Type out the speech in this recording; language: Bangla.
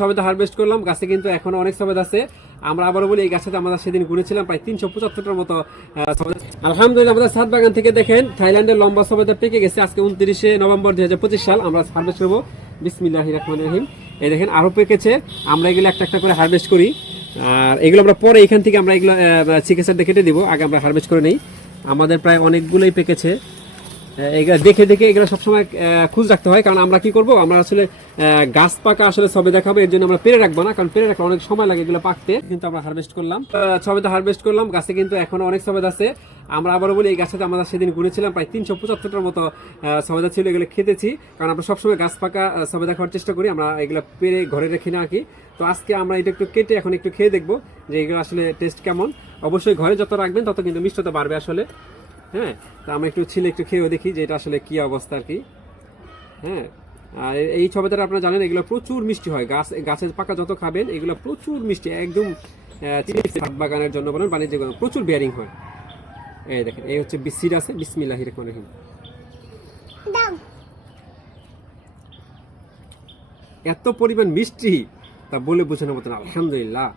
সবেদা হারভেস্ট করলাম, গাছে কিন্তু এখনও অনেক সবেদা আছে। আমরা আবারও বলি, এই গাছটাতে আমরা সেদিন ঘুরেছিলাম প্রায় তিনশো পঁচাত্তরটার মতো আলহামদুলিল্লাহ, আমাদের সাত বাগান থেকে দেখেন, থাইল্যান্ডের লম্বা সবেদা পেকে গেছে। আজকে উনত্রিশে নভেম্বর দুই হাজার পঁচিশ সাল, আমরা হারভেস্ট করব। বিসমিল্লাহ রহমান রহিম। এই দেখেন, আরও পেকেছে। আমরা এগুলো একটা একটা করে হারভেস্ট করি। আর এগুলো আমরা পরে এখান থেকে আমরা এগুলো চিকিৎসার দিয়ে কেটে দিব। আগে আমরা হারভেস্ট করে নেই। আমাদের প্রায় অনেকগুলোই পেকেছে। এগুলো দেখে দেখে এগুলো সবসময় খুঁজ রাখতে হয়। কারণ আমরা কি করব? আমরা আসলে গাছ পাকা আসলে সবে দেখাবো, এর জন্য আমরা পেরে রাখব না। কারণ পেরে রাখলে অনেক সময় লাগে এগুলো পাকতে। কিন্তু আমরা হারভেস্ট করলাম। সবেদা হারভেস্ট করলাম। গাছে কিন্তু এখনও অনেক সবেদা আছে। আমরা আবারও বলি, এই গাছটাতে আমরা সেদিন গুনেছিলাম, প্রায় তিনশো পঁচাত্তরটার মতো সবেদা ছিল এগুলো খেতেছি। কারণ আমরা সবসময় গাছ পাকা সবেদা খাওয়ার চেষ্টা করি। আমরা এগুলো পেরে ঘরে রেখে না রাখি তো আজকে আমরা এটা একটু কেটে এখন একটু খেয়ে দেখব যে এগুলো আসলে টেস্ট কেমন। অবশ্যই ঘরে যত রাখবেন, তত কিন্তু মিষ্টতা বাড়বে আসলে। হ্যাঁ? তা আমরা একটু ছিলে একটু খেয়েও দেখি যে এটা আসলে কী অবস্থা আর কি। হ্যাঁ? আর এই ছবিটা আপনারা জানেন এগুলো প্রচুর মিষ্টি হয়। গাছ গাছের পাকা যত খাবেন এগুলো প্রচুর মিষ্টি একদম বাগানের জন্য বলেন বাণিজ্য প্রচুর বেয়ারিং হয়। এই দেখেন এই হচ্ছে বিসির আছে বিসমিল্লাহ রহমান রহিম। এত পরিমাণ মিষ্টি তা বলে বোঝানোর মতন আলহামদুলিল্লাহ।